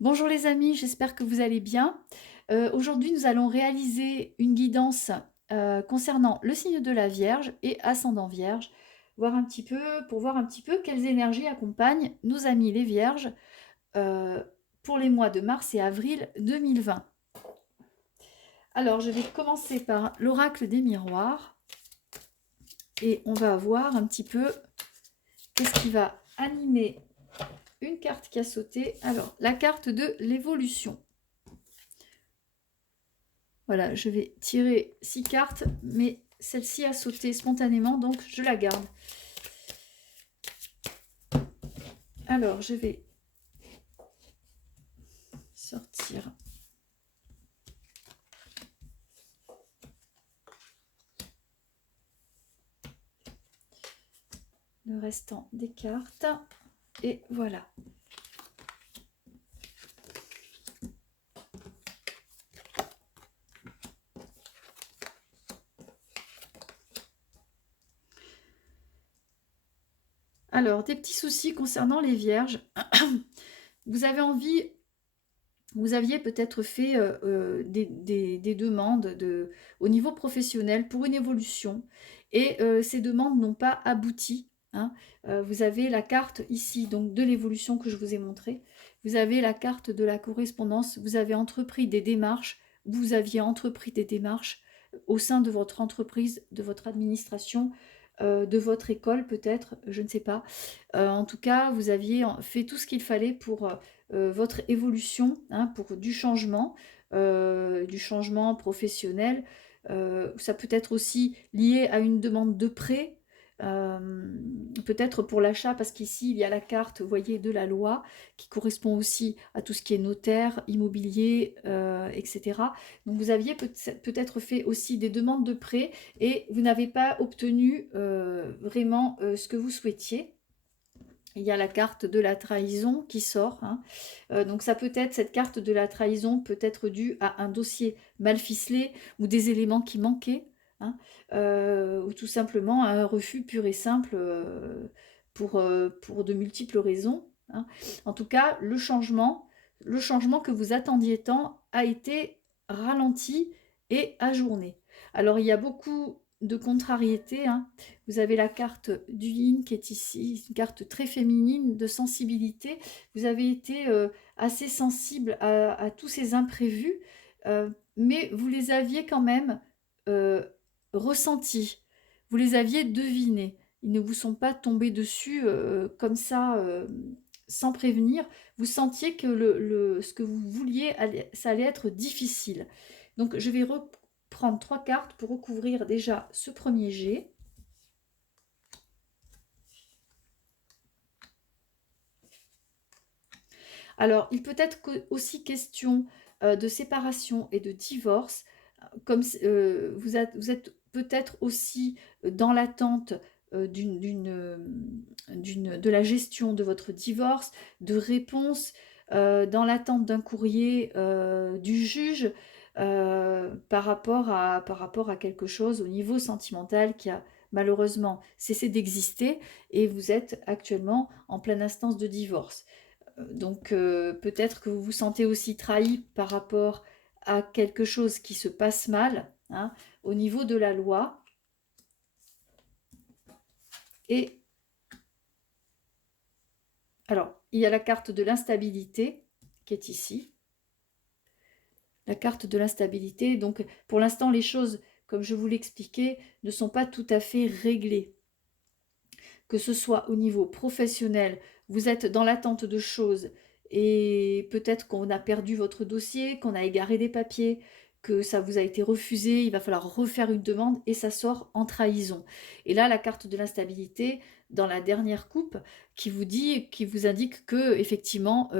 Bonjour les amis, j'espère que vous allez bien. Aujourd'hui, nous allons réaliser une guidance concernant le signe de la Vierge et ascendant Vierge, pour voir un petit peu quelles énergies accompagnent nos amis les Vierges euh, pour les mois de mars et avril 2020. Alors, je vais commencer par l'oracle des miroirs et on va voir un petit peu qu'est-ce qui va animer une carte qui a sauté. Alors, la carte de l'évolution. Voilà, je vais tirer 6 cartes, mais celle-ci a sauté spontanément, donc je la garde. Alors, je vais sortir le restant des cartes. Et voilà. Alors, des petits soucis concernant les vierges. Vous avez envie, vous aviez peut-être fait des demandes au niveau professionnel pour une évolution et ces demandes n'ont pas abouti. Hein. Vous avez la carte ici donc de l'évolution que je vous ai montrée. Vous avez la carte de la correspondance. Vous avez entrepris des démarches. Vous aviez entrepris des démarches au sein de votre entreprise, de votre administration, de votre école peut-être, je ne sais pas. En tout cas, vous aviez fait tout ce qu'il fallait pour votre évolution, hein, pour du changement professionnel. Ça peut être aussi lié à une demande de prêt, peut-être pour l'achat, parce qu'ici, il y a la carte, vous voyez, de la loi, qui correspond aussi à tout ce qui est notaire, immobilier, etc. Donc, vous aviez peut-être fait aussi des demandes de prêt et vous n'avez pas obtenu vraiment ce que vous souhaitiez. Il y a la carte de la trahison qui sort. Hein. Donc ça peut être, cette carte de la trahison peut être due à un dossier mal ficelé ou des éléments qui manquaient. Hein, ou tout simplement à un refus pur et simple pour de multiples raisons. Hein. En tout cas, le changement que vous attendiez tant a été ralenti et ajourné. Alors il y a beaucoup de contrariétés. Hein. Vous avez la carte du yin qui est ici, une carte très féminine de sensibilité. Vous avez été assez sensible à tous ces imprévus, mais vous les aviez quand même euh, ressentis, vous les aviez devinés. Ils ne vous sont pas tombés dessus comme ça, sans prévenir. Vous sentiez que ce que vous vouliez, ça allait être difficile. Donc je vais reprendre 3 cartes pour recouvrir déjà ce premier jet. Alors, il peut être aussi question de séparation et de divorce, comme vous êtes peut-être aussi dans l'attente de la gestion de votre divorce, de réponse, dans l'attente d'un courrier du juge par rapport à quelque chose au niveau sentimental qui a malheureusement cessé d'exister et vous êtes actuellement en pleine instance de divorce. Donc peut-être que vous vous sentez aussi trahi par rapport à quelque chose qui se passe mal, hein, au niveau de la loi. Et alors, il y a la carte de l'instabilité qui est ici. La carte de l'instabilité. Donc pour l'instant, les choses, comme je vous l'expliquais, ne sont pas tout à fait réglées. Que ce soit au niveau professionnel, vous êtes dans l'attente de choses et peut-être qu'on a perdu votre dossier, qu'on a égaré des papiers, que ça vous a été refusé, il va falloir refaire une demande et ça sort en trahison. Et là, la carte de l'instabilité dans la dernière coupe qui vous indique que effectivement,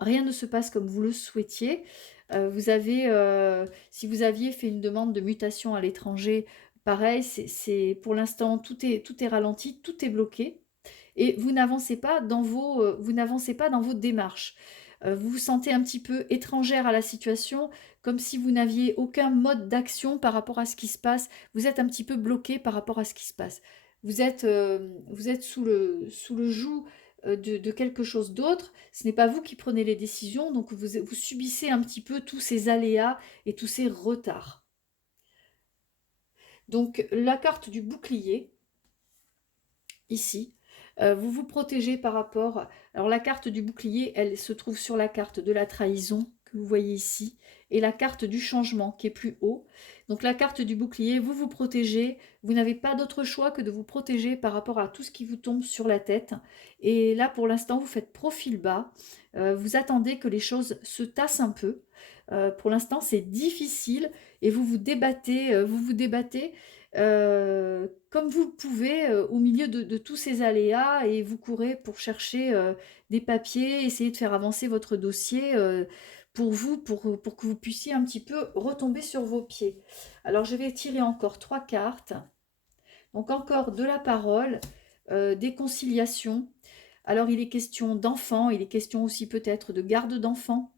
rien ne se passe comme vous le souhaitiez. Si vous aviez fait une demande de mutation à l'étranger, pareil, pour l'instant, tout est ralenti, tout est bloqué et vous n'avancez pas vous n'avancez pas dans vos démarches. Vous vous sentez un petit peu étrangère à la situation, comme si vous n'aviez aucun mode d'action par rapport à ce qui se passe. Vous êtes un petit peu bloqué par rapport à ce qui se passe. Vous êtes sous le joug de quelque chose d'autre. Ce n'est pas vous qui prenez les décisions, donc vous subissez un petit peu tous ces aléas et tous ces retards. Donc la carte du bouclier, ici, vous vous protégez par rapport... Alors la carte du bouclier, elle se trouve sur la carte de la trahison, que vous voyez ici, et la carte du changement, qui est plus haut. Donc la carte du bouclier, vous vous protégez, vous n'avez pas d'autre choix que de vous protéger par rapport à tout ce qui vous tombe sur la tête. Et là, pour l'instant, vous faites profil bas, vous attendez que les choses se tassent un peu. Pour l'instant, c'est difficile, et vous vous débattez, comme vous le pouvez au milieu de tous ces aléas, et vous courez pour chercher des papiers, essayer de faire avancer votre dossier pour vous, pour que vous puissiez un petit peu retomber sur vos pieds. Alors je vais tirer encore 3 cartes. Donc encore de la parole, des conciliations. Alors il est question d'enfants, il est question aussi peut-être de garde d'enfants.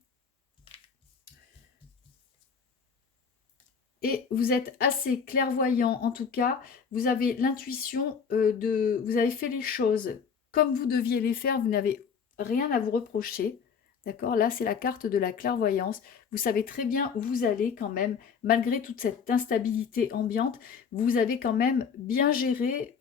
Et vous êtes assez clairvoyant, en tout cas, vous avez l'intuition vous avez fait les choses comme vous deviez les faire, vous n'avez rien à vous reprocher, d'accord? Là, c'est la carte de la clairvoyance, vous savez très bien où vous allez quand même, malgré toute cette instabilité ambiante, vous avez quand même bien géré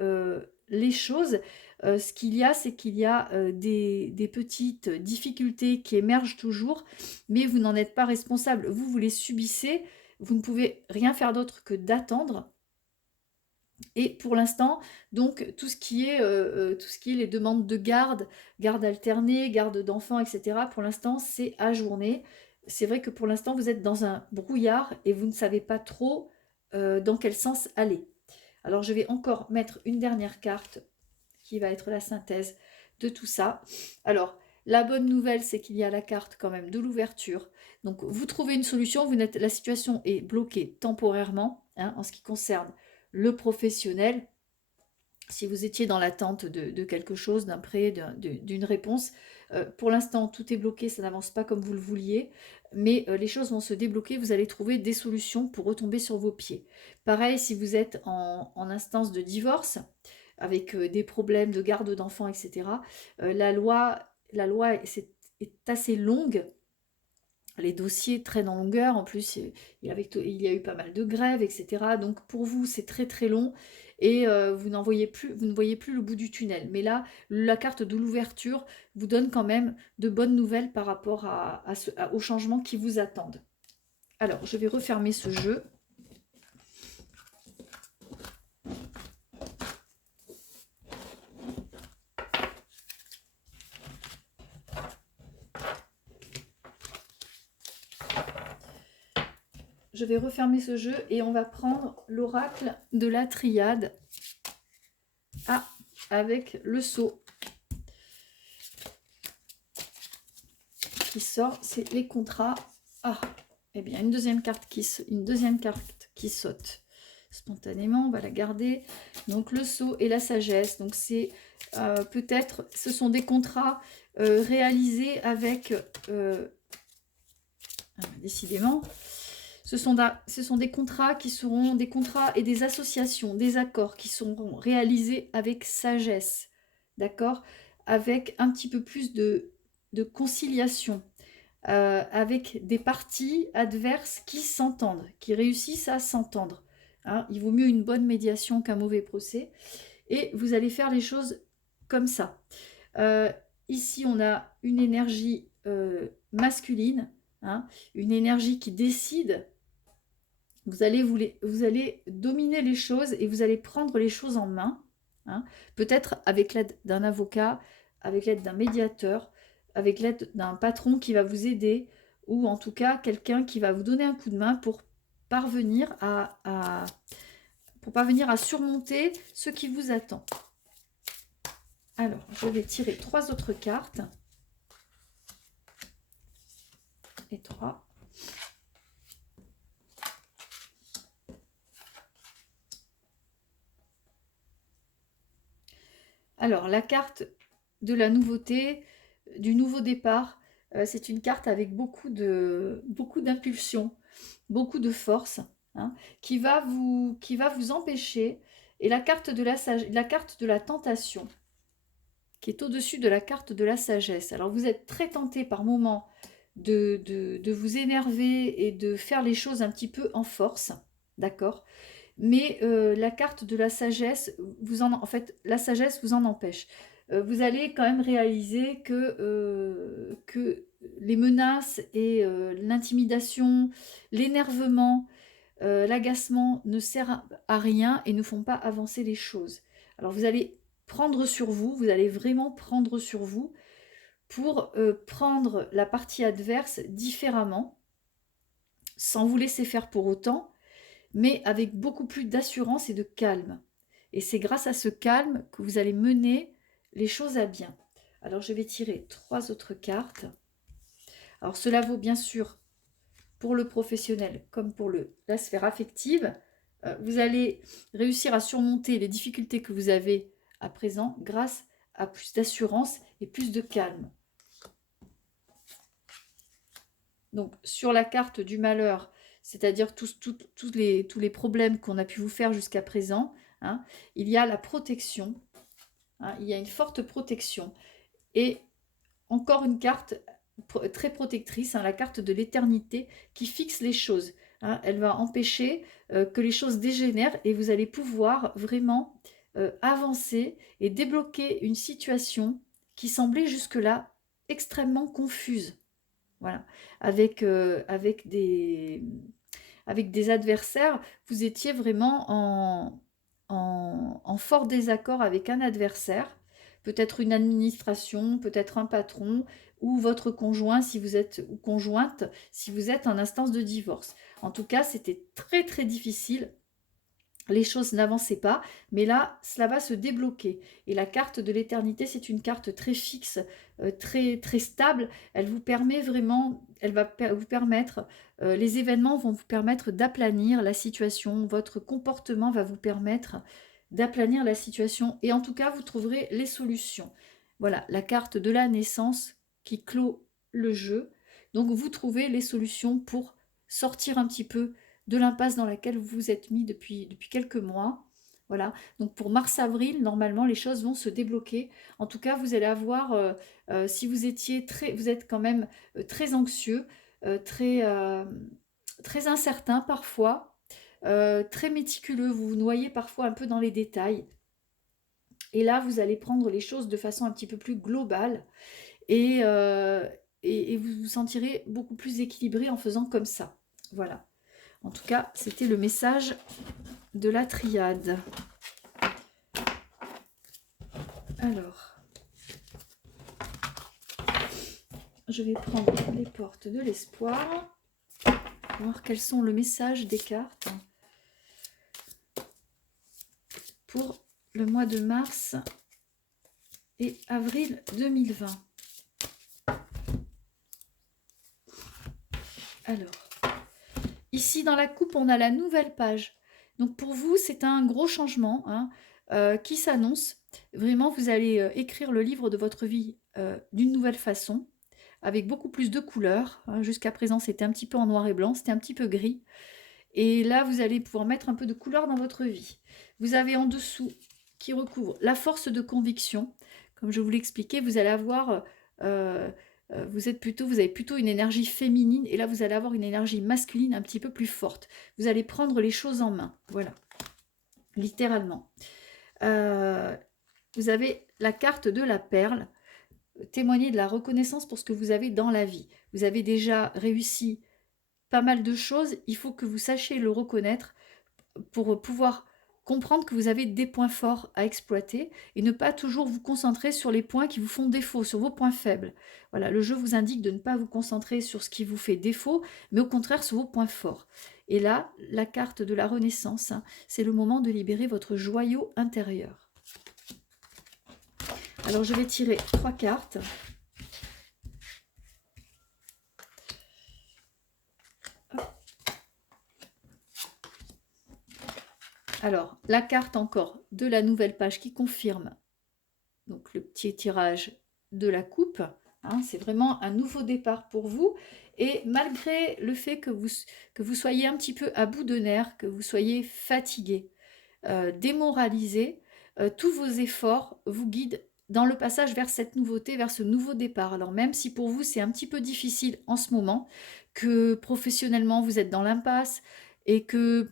les choses. Ce qu'il y a, c'est qu'il y a des petites difficultés qui émergent toujours, mais vous n'en êtes pas responsable, vous les subissez. Vous ne pouvez rien faire d'autre que d'attendre. Et pour l'instant, donc, tout ce qui est les demandes de garde, garde alternée, garde d'enfants, etc., pour l'instant, c'est ajourné. C'est vrai que pour l'instant, vous êtes dans un brouillard et vous ne savez pas trop dans quel sens aller. Alors, je vais encore mettre une dernière carte qui va être la synthèse de tout ça. Alors, la bonne nouvelle, c'est qu'il y a la carte quand même de l'ouverture. Donc, vous trouvez une solution, la situation est bloquée temporairement en ce qui concerne le professionnel. Si vous étiez dans l'attente de quelque chose, d'un prêt, d'une réponse, pour l'instant, tout est bloqué, ça n'avance pas comme vous le vouliez, mais les choses vont se débloquer, vous allez trouver des solutions pour retomber sur vos pieds. Pareil, si vous êtes en instance de divorce, avec des problèmes de garde d'enfants, etc., la loi est assez longue. Les dossiers traînent en longueur, en plus il y a eu pas mal de grèves, etc. Donc pour vous c'est très très long et vous ne voyez plus le bout du tunnel. Mais là, la carte de l'ouverture vous donne quand même de bonnes nouvelles par rapport aux changements qui vous attendent. Alors je vais refermer ce jeu. Je vais refermer ce jeu et on va prendre l'oracle de la triade. Ah, avec le sceau qui sort, c'est les contrats. Ah, eh bien une deuxième carte qui saute spontanément, on va la garder. Donc le sceau et la sagesse. Donc c'est peut-être, ce sont des contrats réalisés avec décidément. Ce sont des contrats qui seront des contrats et des associations, des accords qui seront réalisés avec sagesse, d'accord? Avec un petit peu plus de conciliation, avec des parties adverses qui s'entendent, qui réussissent à s'entendre. Hein, il vaut mieux une bonne médiation qu'un mauvais procès. Et vous allez faire les choses comme ça. Ici, on a une énergie masculine, hein, une énergie qui décide. Vous allez dominer les choses et vous allez prendre les choses en main, hein, peut-être avec l'aide d'un avocat, avec l'aide d'un médiateur, avec l'aide d'un patron qui va vous aider, ou en tout cas quelqu'un qui va vous donner un coup de main pour parvenir à surmonter ce qui vous attend. Alors, je vais tirer 3 autres cartes. Et 3. Alors, la carte de la nouveauté, du nouveau départ, c'est une carte avec beaucoup d'impulsion, beaucoup de force, hein, qui va vous empêcher. Et la carte de la tentation, qui est au-dessus de la carte de la sagesse. Alors vous êtes très tenté par moments de vous énerver et de faire les choses un petit peu en force, d'accord? Mais la carte de la sagesse, en fait, la sagesse vous en empêche. Vous allez quand même réaliser que les menaces et l'intimidation, l'énervement, l'agacement ne sert à rien et ne font pas avancer les choses. Alors vous allez prendre sur vous, vous allez vraiment prendre sur vous pour prendre la partie adverse différemment, sans vous laisser faire pour autant, mais avec beaucoup plus d'assurance et de calme. Et c'est grâce à ce calme que vous allez mener les choses à bien. Alors je vais tirer 3 autres cartes. Alors cela vaut bien sûr pour le professionnel comme pour la sphère affective. Vous allez réussir à surmonter les difficultés que vous avez à présent grâce à plus d'assurance et plus de calme. Donc sur la carte du malheur, c'est-à-dire tous les problèmes qu'on a pu vous faire jusqu'à présent, hein, il y a la protection, hein, il y a une forte protection. Et encore une carte très protectrice, hein, la carte de l'éternité qui fixe les choses. Hein, elle va empêcher que les choses dégénèrent et vous allez pouvoir vraiment avancer et débloquer une situation qui semblait jusque-là extrêmement confuse. Voilà, avec des adversaires, vous étiez vraiment en fort désaccord avec un adversaire, peut-être une administration, peut-être un patron, ou votre conjoint si vous êtes, ou conjointe, si vous êtes en instance de divorce. En tout cas, c'était très très difficile. Les choses n'avançaient pas, mais là, cela va se débloquer. Et la carte de l'éternité, c'est une carte très fixe, très, très stable. Elle vous permet vraiment, elle va vous permettre, les événements vont vous permettre d'aplanir la situation. Votre comportement va vous permettre d'aplanir la situation. Et en tout cas, vous trouverez les solutions. Voilà, la carte de la naissance qui clôt le jeu. Donc, vous trouvez les solutions pour sortir un petit peu de l'impasse dans laquelle vous vous êtes mis depuis quelques mois. Voilà, donc pour mars-avril, normalement, les choses vont se débloquer. En tout cas, vous allez avoir, si vous êtes quand même très anxieux, très incertain parfois, très méticuleux, vous vous noyez parfois un peu dans les détails. Et là, vous allez prendre les choses de façon un petit peu plus globale et vous vous sentirez beaucoup plus équilibré en faisant comme ça. Voilà. En tout cas, c'était le message de la triade. Alors, je vais prendre les portes de l'espoir, voir quels sont le message des cartes pour le mois de mars et avril 2020. Alors, ici dans la coupe, on a la nouvelle page. Donc pour vous, c'est un gros changement hein, qui s'annonce. Vraiment, vous allez écrire le livre de votre vie d'une nouvelle façon, avec beaucoup plus de couleurs. Hein. Jusqu'à présent, c'était un petit peu en noir et blanc, c'était un petit peu gris. Et là, vous allez pouvoir mettre un peu de couleur dans votre vie. Vous avez en dessous, qui recouvre la force de conviction. Comme je vous l'expliquais, vous allez avoir... vous avez plutôt une énergie féminine et là vous allez avoir une énergie masculine un petit peu plus forte. Vous allez prendre les choses en main, voilà, littéralement. Vous avez la carte de la perle, témoigner de la reconnaissance pour ce que vous avez dans la vie. Vous avez déjà réussi pas mal de choses, il faut que vous sachiez le reconnaître pour pouvoir comprendre que vous avez des points forts à exploiter et ne pas toujours vous concentrer sur les points qui vous font défaut, sur vos points faibles. Voilà, le jeu vous indique de ne pas vous concentrer sur ce qui vous fait défaut, mais au contraire sur vos points forts. Et là, la carte de la Renaissance, hein, c'est le moment de libérer votre joyau intérieur. Alors, je vais tirer 3 cartes. Alors, la carte encore de la nouvelle page qui confirme donc le petit tirage de la coupe. Hein, c'est vraiment un nouveau départ pour vous. Et malgré le fait que vous soyez un petit peu à bout de nerfs, que vous soyez fatigué, démoralisé, tous vos efforts vous guident dans le passage vers cette nouveauté, vers ce nouveau départ. Alors même si pour vous c'est un petit peu difficile en ce moment, que professionnellement vous êtes dans l'impasse et que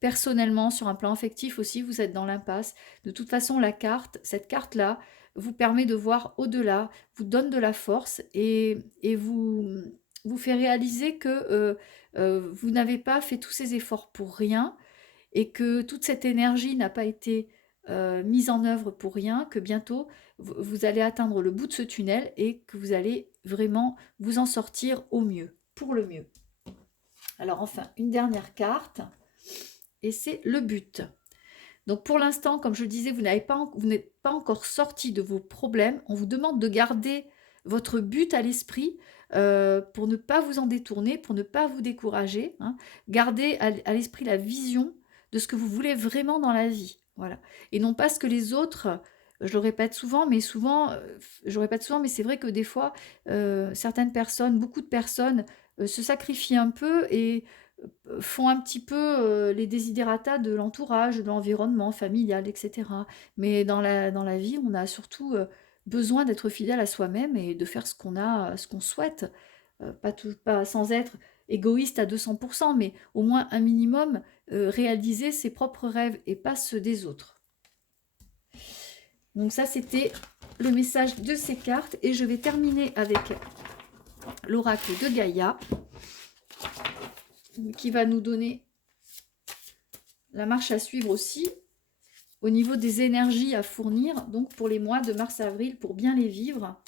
personnellement sur un plan affectif aussi vous êtes dans l'impasse, de toute façon la carte, cette carte-là, vous permet de voir au-delà, vous donne de la force et vous fait réaliser que vous n'avez pas fait tous ces efforts pour rien et que toute cette énergie n'a pas été mise en œuvre pour rien, que bientôt vous allez atteindre le bout de ce tunnel et que vous allez vraiment vous en sortir au mieux, pour le mieux. Alors enfin, une dernière carte, et c'est le but. Donc pour l'instant, comme je le disais, vous n'êtes pas encore sorti de vos problèmes. On vous demande de garder votre but à l'esprit pour ne pas vous en détourner, pour ne pas vous décourager. Hein. Gardez à l'esprit la vision de ce que vous voulez vraiment dans la vie. Voilà. Et non pas ce que les autres, je le répète souvent, mais c'est vrai que des fois, certaines personnes, beaucoup de personnes se sacrifient un peu et font un petit peu les desiderata de l'entourage, de l'environnement familial, etc. Mais dans la vie, on a surtout besoin d'être fidèle à soi-même et de faire ce qu'on a, ce qu'on souhaite. Pas sans être égoïste à 200%, mais au moins un minimum, réaliser ses propres rêves et pas ceux des autres. Donc ça, c'était le message de ces cartes. Et je vais terminer avec l'oracle de Gaïa, qui va nous donner la marche à suivre aussi au niveau des énergies à fournir, donc pour les mois de mars-avril, pour bien les vivre.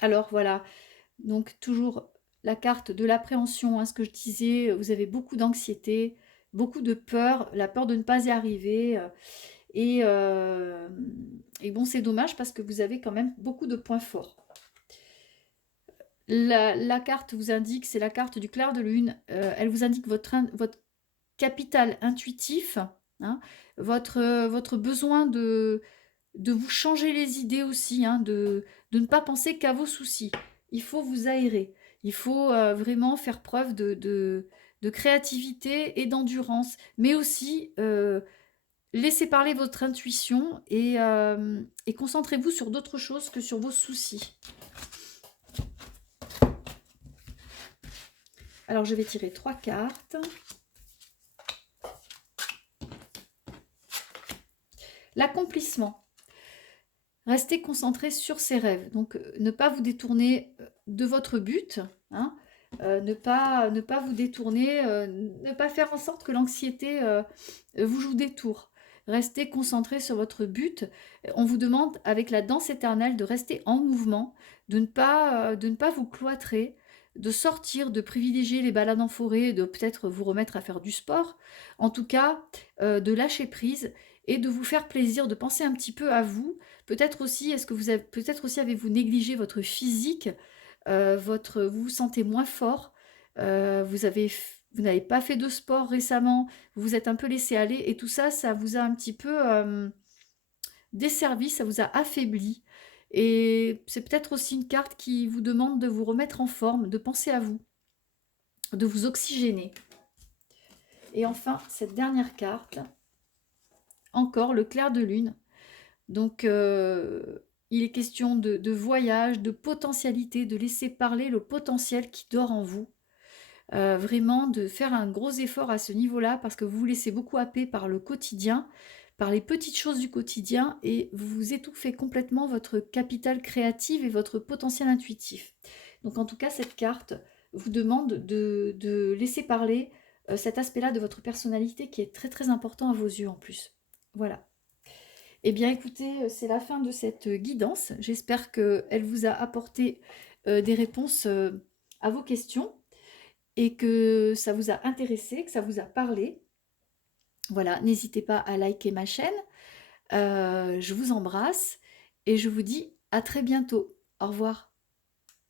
Alors voilà, donc toujours la carte de l'appréhension, hein, ce que je disais, vous avez beaucoup d'anxiété, beaucoup de peur, la peur de ne pas y arriver. Et bon, c'est dommage parce que vous avez quand même beaucoup de points forts. La carte vous indique, c'est la carte du clair de lune, elle vous indique votre capital intuitif, hein, votre besoin de vous changer les idées aussi, hein, de ne pas penser qu'à vos soucis. Il faut vous aérer, il faut vraiment faire preuve de créativité et d'endurance, mais aussi laissez parler votre intuition et concentrez-vous sur d'autres choses que sur vos soucis. Alors, je vais tirer 3 cartes. L'accomplissement. Restez concentré sur ses rêves. Donc, ne pas vous détourner de votre but. Hein, ne pas vous détourner, ne pas faire en sorte que l'anxiété vous joue des tours. Restez concentré sur votre but. On vous demande, avec la danse éternelle, de rester en mouvement, de ne pas vous cloîtrer, de sortir, de privilégier les balades en forêt, de peut-être vous remettre à faire du sport. En tout cas, de lâcher prise et de vous faire plaisir, de penser un petit peu à vous. Peut-être aussi, avez-vous négligé votre physique, vous vous sentez moins fort, vous n'avez pas fait de sport récemment, vous vous êtes un peu laissé aller, et tout ça, ça vous a un petit peu desservi, ça vous a affaibli. Et c'est peut-être aussi une carte qui vous demande de vous remettre en forme, de penser à vous, de vous oxygéner. Et enfin, cette dernière carte, encore le clair de lune. Donc, il est question de voyage, de potentialité, de laisser parler le potentiel qui dort en vous. Vraiment de faire un gros effort à ce niveau-là parce que vous vous laissez beaucoup happer par le quotidien, par les petites choses du quotidien et vous étouffez complètement votre capital créatif et votre potentiel intuitif. Donc en tout cas, cette carte vous demande de laisser parler cet aspect-là de votre personnalité qui est très très important à vos yeux en plus. Voilà. Eh bien écoutez, c'est la fin de cette guidance. J'espère qu'elle vous a apporté des réponses à vos questions et que ça vous a intéressé, que ça vous a parlé. Voilà, n'hésitez pas à liker ma chaîne. Je vous embrasse et je vous dis à très bientôt. Au revoir.